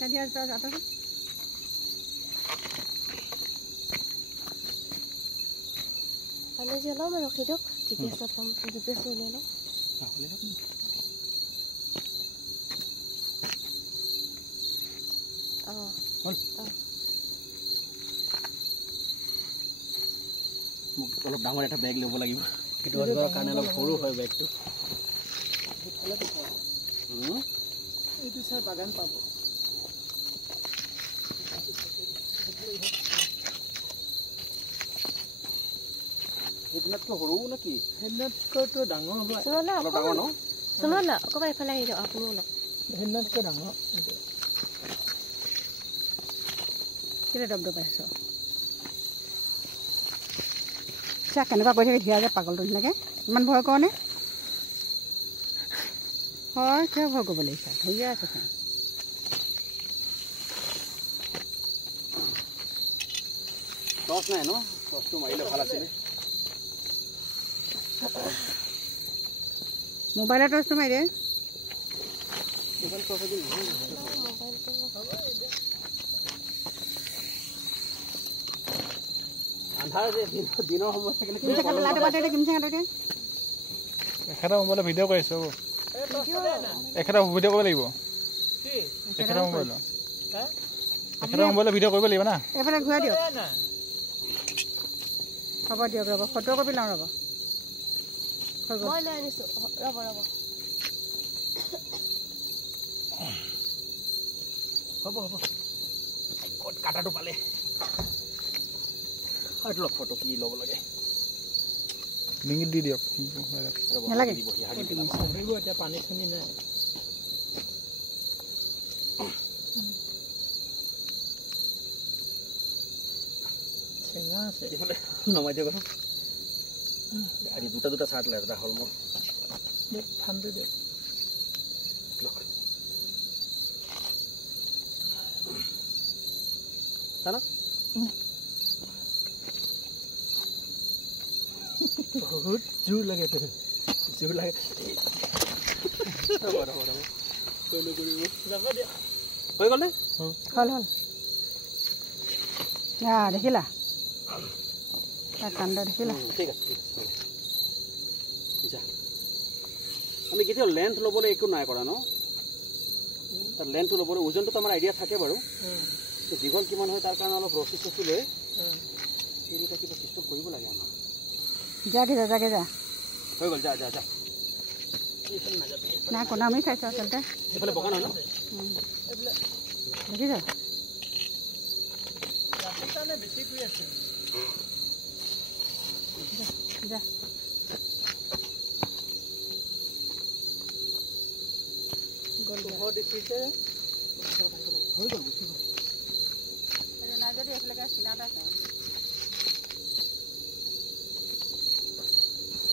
Tadi ada apa tuh? Ane jalan mana kidok? GPS apa? GPS ni lo? Nah, lihat. Oh. অলপ ডাঙৰ এটা বেগ ল'ব লাগিব সেইটো আজৰ কাৰণে অলপ সৰু হয় বেগটো এইটো চাই বাগান পাব হেডনাটটো সৰু নেকি হেডনাটটো ডাঙৰ হ'ব অলপ ডাঙৰ ন শুনলা অকবা এফালে আহি যাওক আপুনি অলপ হেডনাটটো ডাঙৰ কেলে দবদব পাইছো চা কেনেকুৱা কৈ থাকে ধীয়াকে পাগলটো নিচিনাকে ইমান ভয় কৰে নে হয় কিয় ভয় কৰিব লাগিছে ধৰিয়ে আছে টৰ্চ নাই ন টৰ্চটো মাৰিলে ভাল আছিলে মোবাইলৰ টৰ্চটো মাৰি দে মোবাইল টৰ্চ দি আন্ধাৰ যে দিনৰ সময় থাকিলে কিমছে কাটে লাইট বাটে কিমছে কাটে এখাটা মোবাইল ভিডিও কৰিছো এখাটা ভিডিও কৰিব লাগিব কি এখাটা মোবাইল হা এখাটা মোবাইল ভিডিও কৰিব লাগিব না এফালে ঘূৰাই দিয়ক হ'ব দিয়ক ৰ'ব ফটো কপি লওঁ ৰ'ব মই লৈ আনিছো ৰ'ব হ'ব ক'ত কাটাটো পালে হয়তো ফটো কি ল'ব লাগে ডিঙিত দি দিয়ক নালাগে এতিয়া পানী চানি নাই চেঙা আছে নমাই দিয়ক আজি দুটা চাৰ্ট লাগে এটা হ'ল মোৰ ঠাণ্ডা দিয়ক চানা বহুত জোৰ লাগে জোৰ লাগে হৈ গ'ল হ'ল দেখিলা তাৰ কাণ্ড দেখিলা ঠিক আছে যা আমি কেতিয়াও লেন্থ ল'বলৈ একো নাই কৰা ন তাৰ লেন্থটো ল'বলৈ ওজনটো আমাৰ আইডিয়া থাকে বাৰু দীঘল কিমান হয় তাৰ কাৰণে অলপ ৰচি চচি লৈ এইকেইটা কিবা চিষ্টেম কৰিব লাগে আমাৰ যাগে যা হৈ গ'ল যা না কোনামি খাইছো আচলতে এইফালে বগান হয় ন দেখিছা বেছি কৰি আছে যা গ'ল দেখিছে হৈ গ'ল নাই যদি এইফালে কিনাটা আছে